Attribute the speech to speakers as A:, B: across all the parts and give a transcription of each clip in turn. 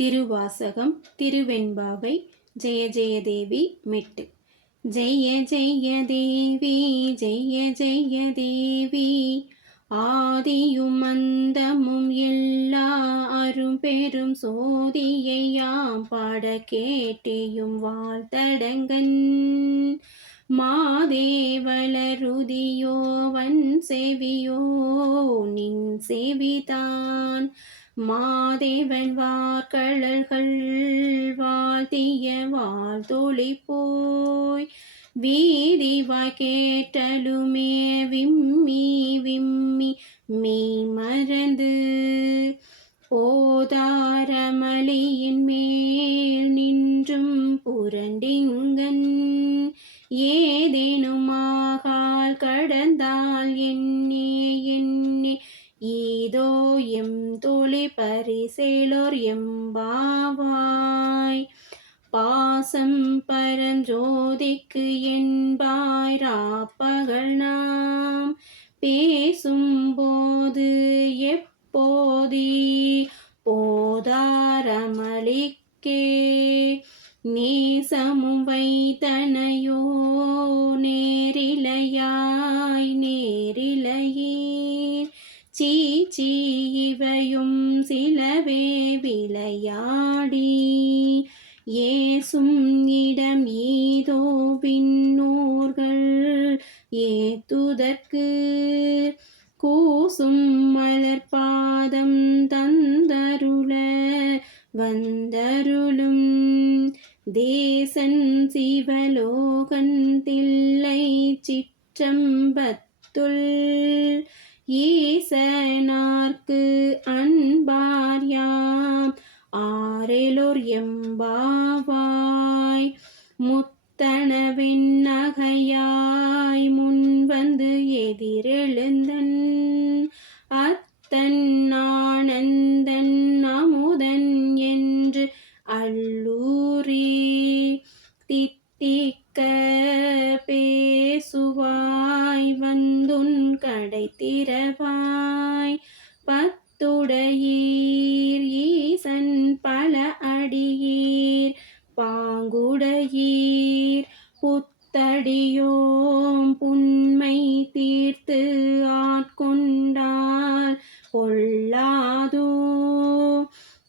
A: திருவாசகம் திருவெண்பாவை ஜெய ஜெயதேவி மெட்டு. ஜெய ஜெய தேவி ஜெய ஜெய தேவி ஆதியும் அந்தமும் எல்லா அரும் பெரும் சோதியையாம் பாட கேட்டியும் வாழ்த்தடங்கன். மாதேவளருதியோவன் செவியோ நின் செவிதான். மாதேவன் வார்கழல்கள் வாழ்த்திய வாழ்தொழி போய் வீதி கேட்டலுமே விம்மி விம்மி மெய் மறந்து எம்பாவாய்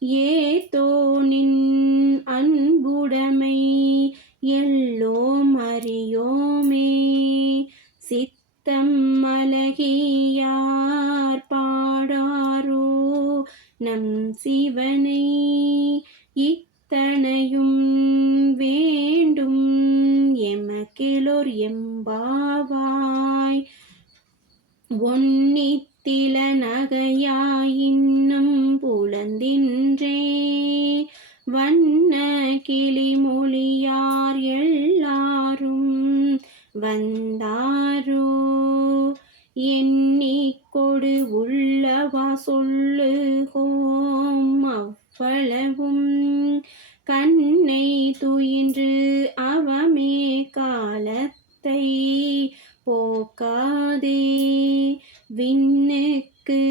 A: ஏதோ நின் கொடு உள்ளவா சொல்லுகோம். அவ்வளவும். கண்ணை துயின்று அவமே காலத்தை போக்காதே. விண்ணுக்கு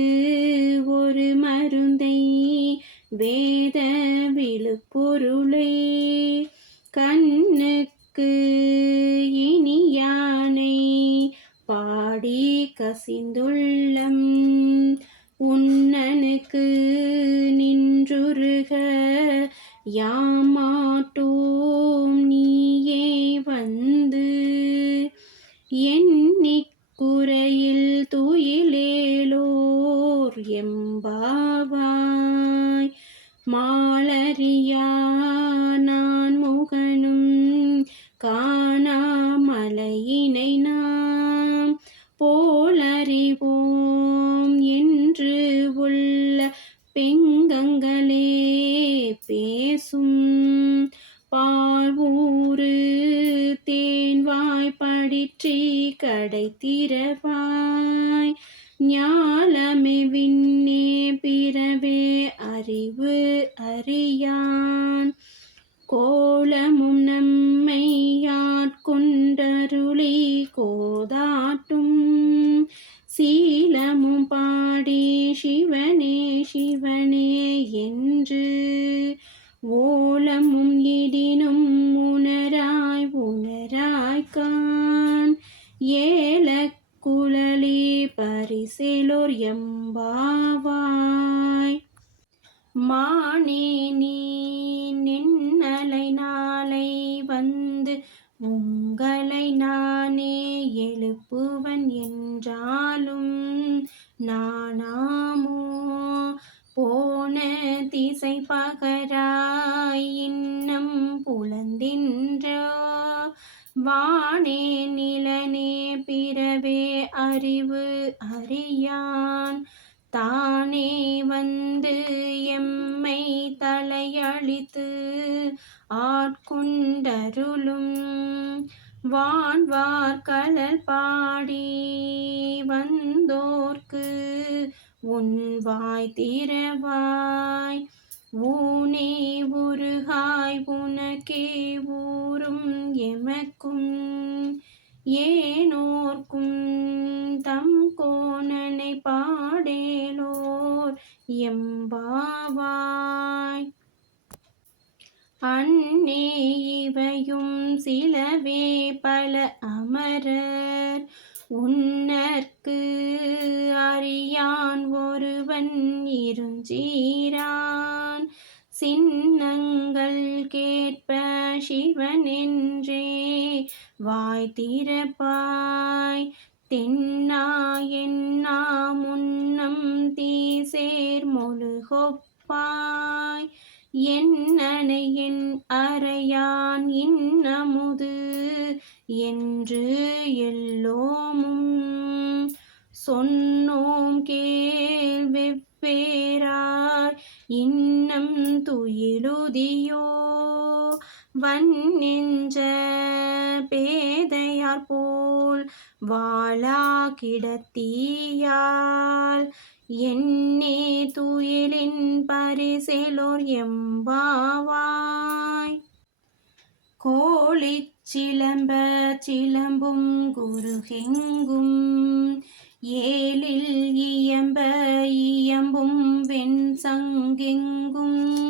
A: ஒரு மருந்தை வேத விழுப்பொருளே. கண்ணுக்கு பாடி கசிந்துள்ளம். உன்னனுக்கு நின்றுருக. யாமாட்டோம் நீயே வந்து. எண்ணிக்குறையில் துயிலேலோர் எம் திறவாய் ஞாலமே விண்ணே பிறவே அறிவு அறியான். கோலமும் திசை பகராய் இன்னம் புலந்தின்றோ? வானே நிலனே பிறவே அறிவு அறியான். தானே வந்து எம்மை தலையழித்து ஆட்கொண்டருளும். வான்வார் கடல் பாடி வந்தோர்க்கு உன்வாய் திறவாய் ஊனே உருகாய் உனக்கே ஊரும் எமக்கும் ஏனோர்க்கும் தம் கோணனை பாடேலோர் எம்பாவாய். அன்னே இவையும் சிலவே பல அமரர் உன்னற்கு யான் ஒருவன் இருஞ்சீரான்? சின்னங்கள் கேட்ப சிவனென்றே வாய் திறப்பாய். தென்னா என்னா முன்னம் தீசேர் மொழுகொப்பாய். என்னையின் அறையான் இன்னமுது என்று எல்லோ சொன்னோம் கேள் இன்னம் துயிலுதியோ? வன்னெஞ்ச பேதையார் போல் வாழா கிடத்தியால். என்னே துயிலின் பரிசேலோர் எம்பாவாய். கோழிச் சிலம்ப சிலம்பும் குருகெங்கும். ஏலில் இயம்ப இயம்பும் வெண் சங்கெங்கும்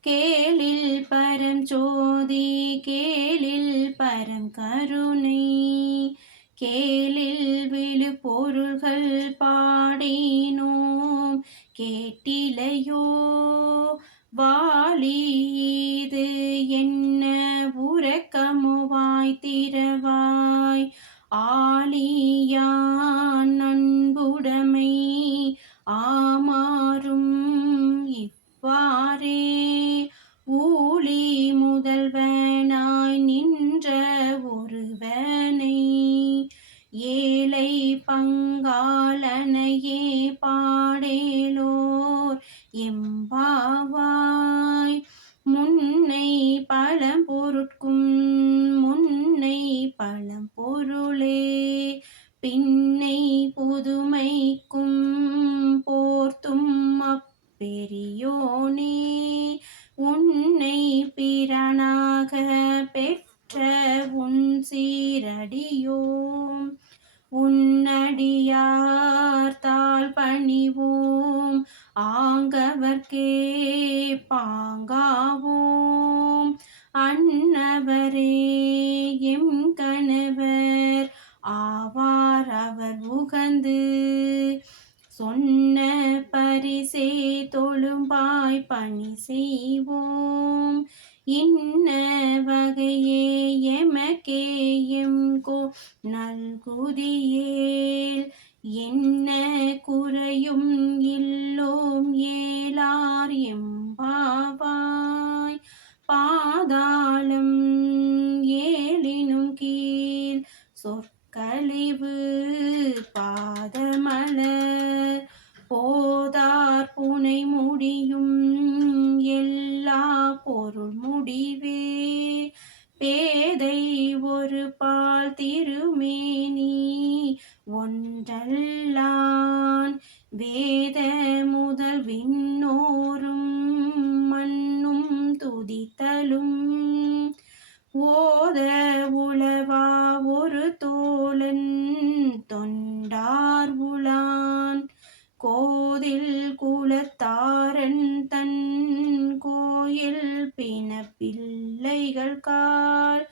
A: கேளில் பரம் ஜோதி கேளில் பரம் கருணை கேளில் விழு பொருள்கள் பாடினோம் கேட்டிலையோ. வாலி என்ன உறக்கமோ வாய் திறவாய். ஆலியான் அன்புடைமை ஆமாறும் இவ்வாறே. ஊழி முதல்வனாய் நின்ற ஒருவனை ஏழை பங்காளனையே பாடேலோர் எம்பாவாய். முன்னை பழம்பொருட்கும் முன்னை பொருளே பின்னை புதுமைக்கும் போர்த்தும் அப்பெரியோனே உன்னை பிறனாக பெற்ற உன் சீரடியோம். உன்னடியார்த்தால் பணிவோம் ஆங்கவர்க்கே பாங்காவோம். அன்னவரே எம் கணவர். ஆவார் அவர் உகந்து சொன்ன பரிசே தொழும்பாய் பணி செய்வோம். இன்ன வகையே எமக்கேயும் கோ நல்குதியேல். என்ன குறையும் இல்லோம் ஏலார் எம்பாவாய் பாதாளம் ஏழினும் கீழ் சொற்கழிவு பாதமலர். போதார் புனை முடியும் எல்லா பொருள் முடிவே. பேதை ஒரு பால் திருமேனி ஒன்றல்லான். வேத முதல் விண்ணோ உடலும் ஓத உளவா ஒரு தோழன் தொண்டார் உளான் கோதில் குலத்தாரன் தன் கோயில் பின பிள்ளைகள் கால்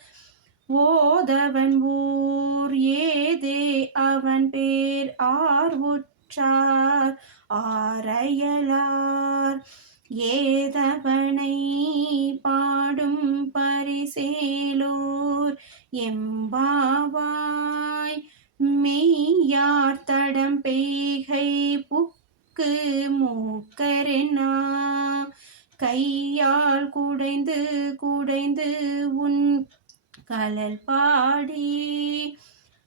A: ஓதவன் ஊர் ஏதே அவன் பேர் ஆர் ஆரையலார். ஏதவனை பாடும் பரிசேலோர் எம்பாவாய் மெய்யார் தடம் பெய்கை புக்கு மூக்கரெனா. கையால் குடைந்து குடைந்து உன் கலல் பாடி.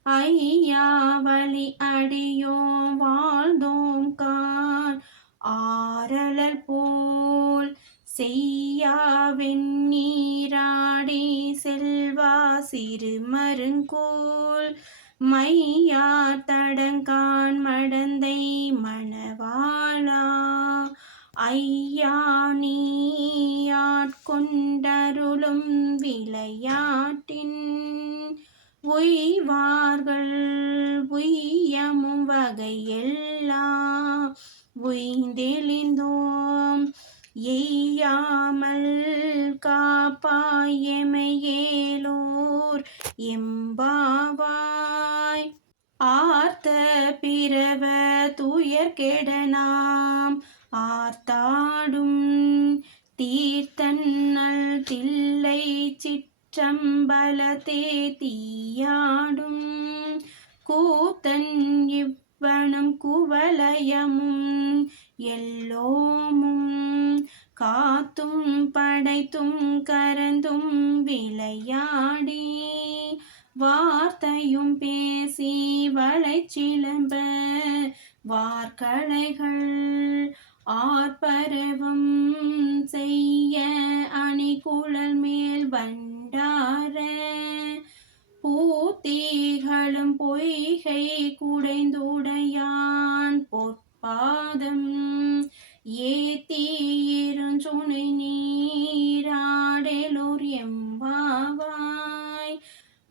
A: ஐயா வழி அடியோம் வாழ்ந்தோம் கான் ஆரலல் போல் செய்யா வெந்நீராடி செல்வா சிறு மருங்கோல் மையா தடங்கான் மடந்தை மணவாளா. ஐயா நீயாட்கொண்டருளும் விளையாட்டின். உய்வார்கள் உய்யமும் வகையெல்லாம் உய்ந்தெளிந்தோம் எய்யாமல் காப்பாயமையேலோர் எம்பாவாய். ஆர்த்த பிறவ துயர் கெடனாம். ஆர்த்தாடும் தீர்த்தன்னல் தில்லை சிற்றம்பலத்தே தீயாடும். கூத்தன் இவ் இவ்வனும் குவலயமும் எல்லோமும் காத்தும் படைத்தும் கரந்தும் விளையாடி வார்த்தையும் பேசி வளைச்சிலம்ப வார்களைகள் ஆர்ப்பரவம் செய்ய அணிகுழல் மேல் வண்டார பூத்தீகளும் பொய்கை குடைந்துடையான் பொற்பாதம். ஏத்தீருஞ்சுனை நீராடலோர் எம்பாவாய்.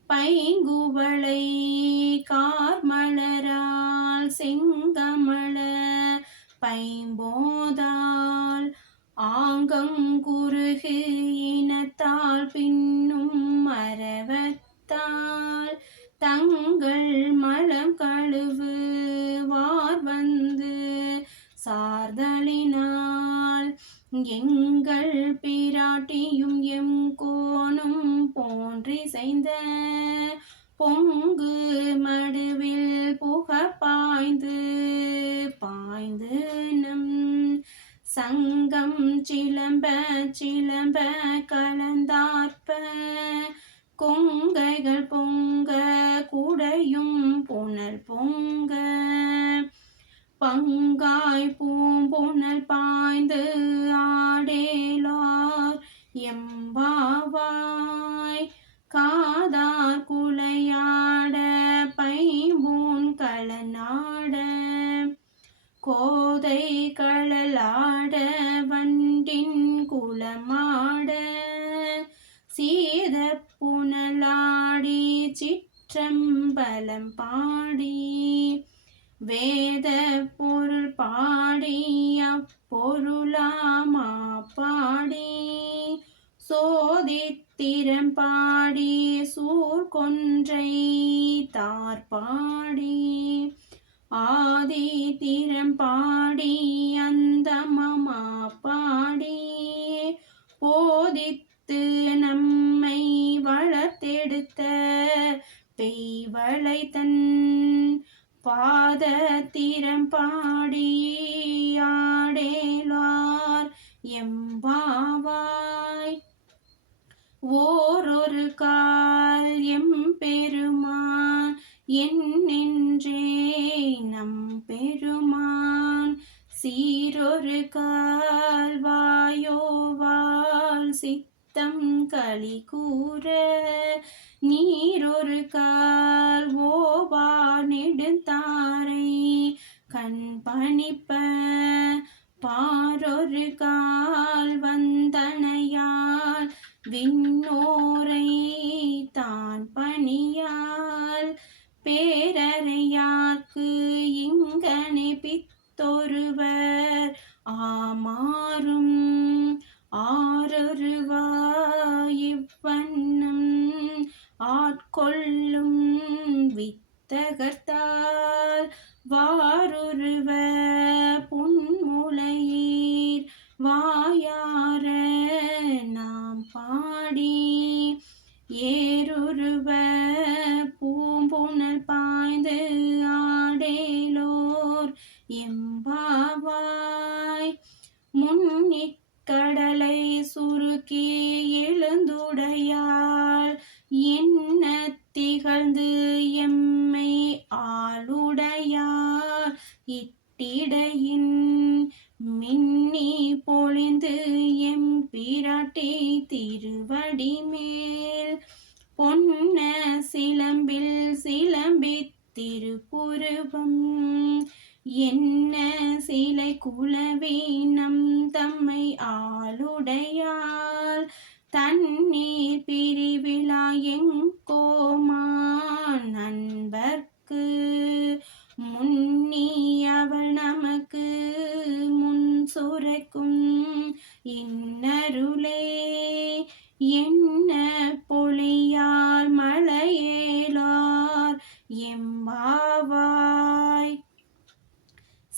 A: பைங்குவளை கார்மலரால் செங்கமள பைம்போதால் ஆங்கங்குருகு இனத்தால் பின் மரவத்தால் தங்கள் மலம் கழுவு வார் வந்து சார்தலினால் எங்கள் பிராட்டியும் எம் கோனும் போன்றிசைந்த பொங்கு மடுவில் புக பாய்ந்து பாய்ந்து நம் சங்கம் சிலம்ப சிலம்ப கலந்தார்ப்ப கொங்கைகள் பொங்க குடையும் புனல் பொங்க. பங்காய் பூம்புணல் பாய்ந்து ஆடேலார் எம்பாவாய். காதார் குலையாட பைம்பூன் கலநாட கோதை களலாட வண்டின் குளமாட. சீத புனலாடி சிற்றம்பலம் பாடி வேத பொருள் பாடி அப்பொருளாமா பாடி சோதித்திரம் பாடி சூர்கொன்றை தார்பாடி. ஆதி திறம் பாடி அந்தமமா பாடி போதித்து நம்மை வளர்த்தெடுத்த பெய்வளை தன் பாதத்திரம் பாடி ஆடேலார் எம்பாவாய். ஓரொரு கால் எம் பெருமான் என் நம் பெருமான் சீரொரு கால் வாயோவால் சித்தம் களி கூற நீரொரு கால் ஓவா நெடுந்தாரை. கண் பணிப்ப பாரொரு கால் வந்தனையால் விண்ணோரை தான் பணியால் பேரறையார்க்கு இங்கனை பித்தொருவர் ஆமாறும் ஆரொருவாய் ஆட்கொள்ளும் வித்தகர்த்தா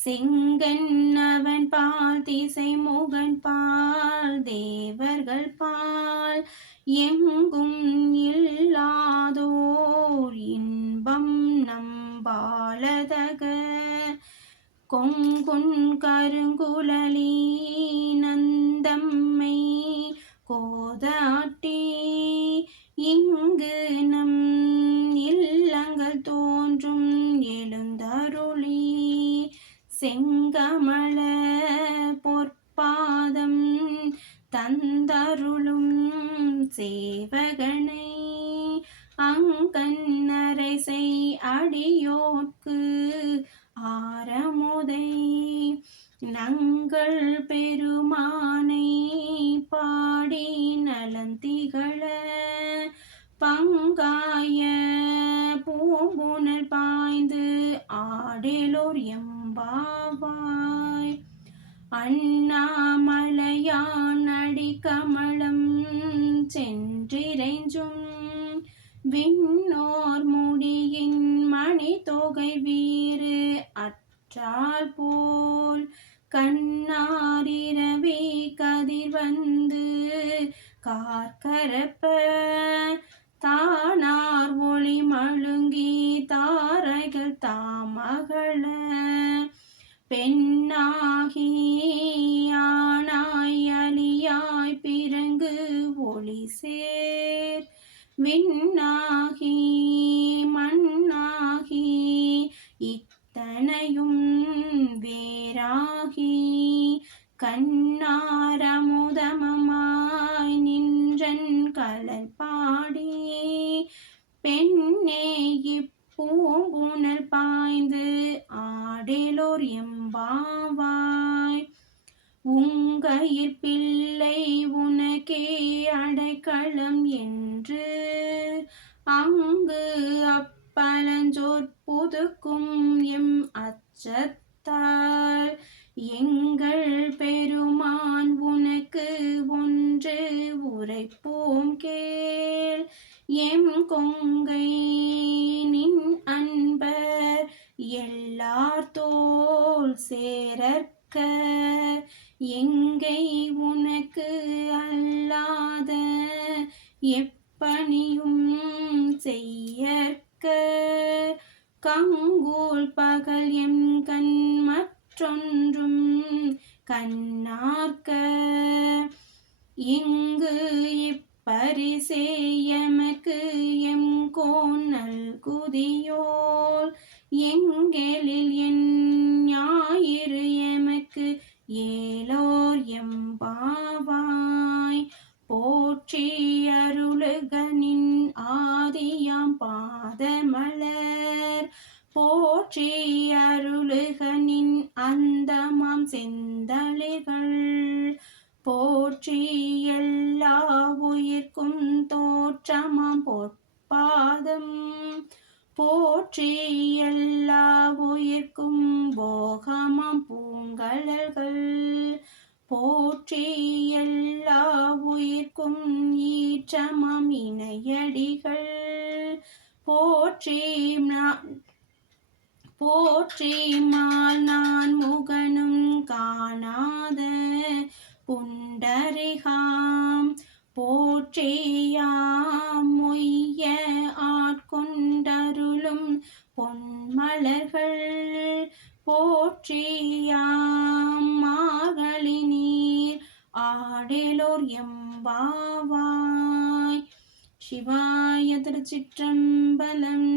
A: செங்கன் அவன் பால் திசை முகன் பால் தேவர்கள் பால். எங்கும் இல்லாதோர் இன்பம் நம்பாலதக. கொங்குன் கருங்குழலி நந்தம்மை கோதாட்டி. இங்கு நம் இல்லங்கள் தோன்றும் செங்கமல பொற்பாதம் தந்தருளும் சேவகனை அங்கன்னரசை அடியோர்க்கு ஆரமுதை நங்கள் பெருமானை பாடி நலந்திகள பங்காய பூம்புணல் பாய்ந்து ஆடேலோர் எம் எம்பாவாய் அண்ணாமலையான் அடி கமலம் சென்றிரைஞ்சும் விண்ணோர் முடியின் மணி தொகை வீறு அற்றால் போல் கண்ணாரிரவே கதிர் வந்து கார்கரப்ப தானார் ஒளி மழுங்கி தாரைகள் தாமகள பெண்ணாகி ஆனாய் அலியாய் பிறங்கு ஒளி சேர். விண்ணாகி மண்ணாகி இத்தனையும் வேறாகி கண்ணாரமுதமமாய் நின்றன் கலல் பாடி பெண்ணே இப்பூம்புணல் பாய்ந்து ஆடேலோர் எம்பாவாய். உங்கையிற் பிள்ளை உனக்கே அடைக்கலம் என்று அங்கு அப்பலஞ்சோர் புதுக்கும் எம் அச்சத்தால். எங்கள் பெருமான் உனக்கு ஒன்று உரைப்போம் கேள். எம் கொங்கை நின் அன்பர் எல்லார் தோல் சேரற்க எங்கை உனக்கு அல்லாத எப்பணியும் செய்யற்க. கங்கூல் பகல் எம் கண் மற்றொன்றும் கண்ணார்க்க. இங்கு இப்பரிசே பரிசேயமக்கு எம் கோணல் குதியோல் எங்கெழில் என் ஞாயிறு எமக்கு ஏலோர் எம் பாவாய். போற்றி அருளுகனின் ஆதியாம் பாதமலர் போற்றி அருளுகனின் அந்தமாம் செந்தளிகள். போற்றி எல்லா உயிர்க்கும் தோற்றமாம் பொற்பாதம். போற்றி எல்லா உயிர்க்கும் போகமாம் பூங்கழல்கள். போற்றி எல்லா உயிர்க்கும் ஈற்றமாம் இணையடிகள். போற்றி நா- போற்றி மால் நான் முகனும் காணாத புண்டரிகாம். போற்றேயாம் மொய்ய ஆட்கொண்டருளும் பொன்மலர்கள். போற்றேயாம் மார்கழி நீர் ஆடேலோர் எம்பாவாய். சிவாய திருச்சிற்றம்பலம்.